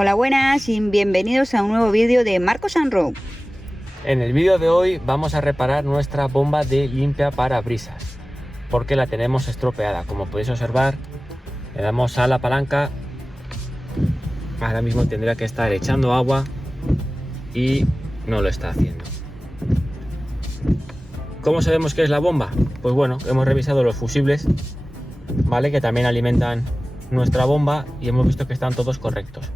Hola, buenas y bienvenidos a un nuevo vídeo de Marcos and Rob. En el vídeo de hoy vamos a reparar nuestra bomba de limpia parabrisas porque la tenemos estropeada. Como podéis observar, le damos a la palanca, ahora mismo tendría que estar echando agua y no lo está haciendo. ¿Cómo sabemos que es la bomba? Pues bueno, hemos revisado los fusibles, ¿vale? Que también alimentan nuestra bomba y hemos visto que están todos correctos.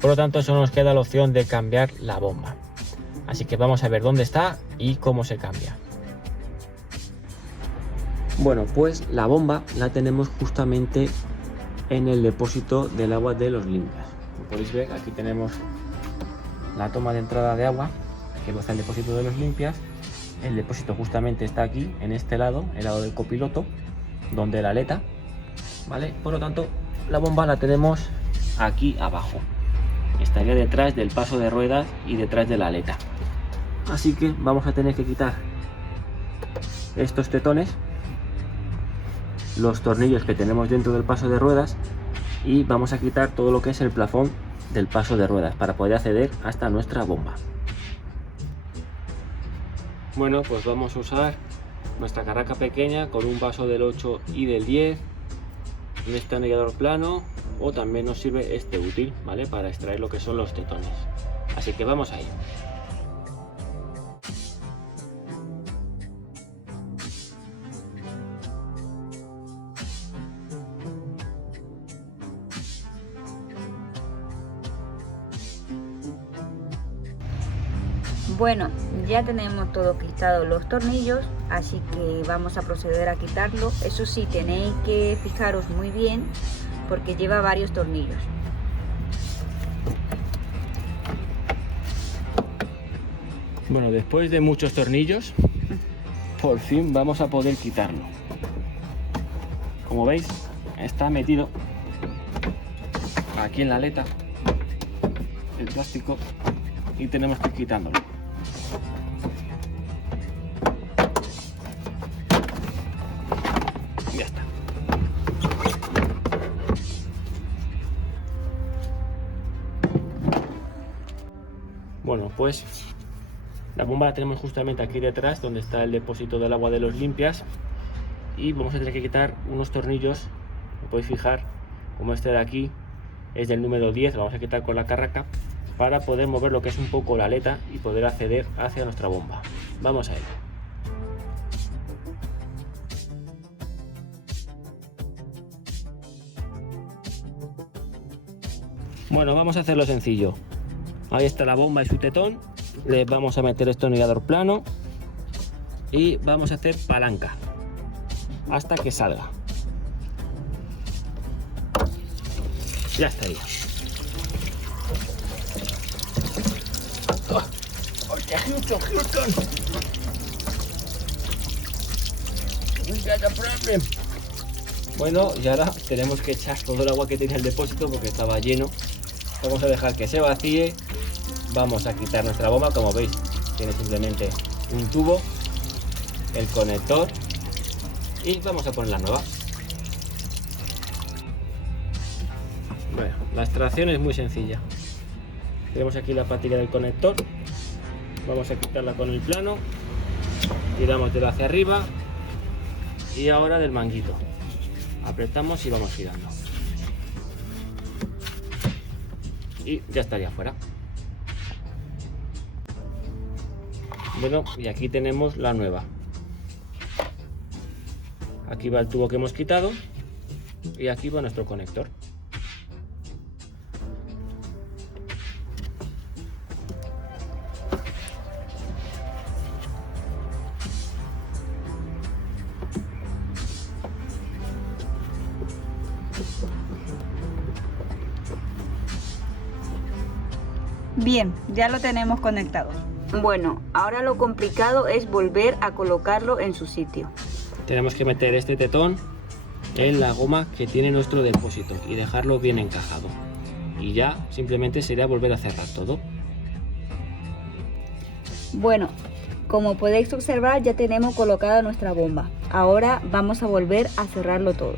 Por lo tanto, solo nos queda la opción de cambiar la bomba. Así que vamos a ver dónde está y cómo se cambia. Bueno, pues la bomba la tenemos justamente en el depósito del agua de los limpias. Como podéis ver, aquí tenemos la toma de entrada de agua, aquí está el depósito de los limpias. El depósito justamente está aquí, en este lado, el lado del copiloto, donde la aleta, ¿vale? Por lo tanto, la bomba la tenemos aquí abajo. Estaría detrás del paso de ruedas y detrás de la aleta. Así que vamos a tener que quitar estos tetones, los tornillos que tenemos dentro del paso de ruedas, y vamos a quitar todo lo que es el plafón del paso de ruedas para poder acceder hasta nuestra bomba. Bueno, pues vamos a usar nuestra carraca pequeña con un vaso del 8 y del 10, un destornillador plano, o también nos sirve este útil, ¿vale? Para extraer lo que son los tetones. Así que vamos a ello. Bueno, ya tenemos todo quitado los tornillos, así que vamos a proceder a quitarlo. Eso sí, tenéis que fijaros muy bien porque lleva varios tornillos. Bueno, después de muchos tornillos, por fin vamos a poder quitarlo. Como veis, está metido aquí en la aleta el plástico y tenemos que ir quitándolo. Ya está. Bueno, pues la bomba la tenemos justamente aquí detrás, donde está el depósito del agua de los limpias, y vamos a tener que quitar unos tornillos. Como podéis fijar, como este de aquí es del número 10, lo vamos a quitar con la carraca para poder mover lo que es un poco la aleta y poder acceder hacia nuestra bomba. Vamos a ello. Bueno, vamos a hacerlo sencillo. Ahí está la bomba y su tetón. Le vamos a meter destornillador plano y vamos a hacer palanca hasta que salga. Ya estaría. ¡Oye, Houston! Bueno, y ahora tenemos que echar todo el agua que tenía el depósito porque estaba lleno. Vamos a dejar que se vacíe. Vamos a quitar nuestra bomba. Como veis, tiene simplemente un tubo, el conector, y vamos a poner la nueva. Bueno, la extracción es muy sencilla. Tenemos aquí la patilla del conector, vamos a quitarla con el plano, tiramos de hacia arriba y ahora del manguito apretamos y vamos girando y ya estaría fuera. Bueno, y aquí tenemos la nueva. Aquí va el tubo que hemos quitado y aquí va nuestro conector. Bien, ya lo tenemos conectado. Bueno, ahora lo complicado es volver a colocarlo en su sitio. Tenemos que meter este tetón en la goma que tiene nuestro depósito y dejarlo bien encajado. Y ya simplemente sería volver a cerrar todo. Bueno, como podéis observar, ya tenemos colocada nuestra bomba. Ahora vamos a volver a cerrarlo todo.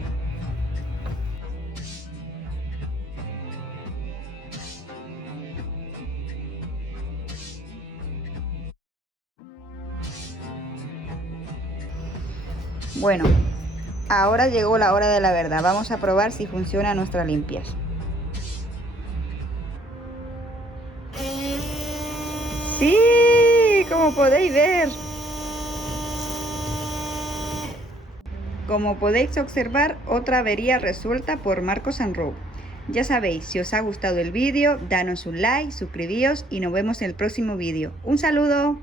Bueno, ahora llegó la hora de la verdad. Vamos a probar si funcionan nuestras limpias. ¡Sí! Como podéis ver. Como podéis observar, otra avería resuelta por Marcos & Rowe. Ya sabéis, si os ha gustado el vídeo, danos un like, suscribíos y nos vemos en el próximo vídeo. ¡Un saludo!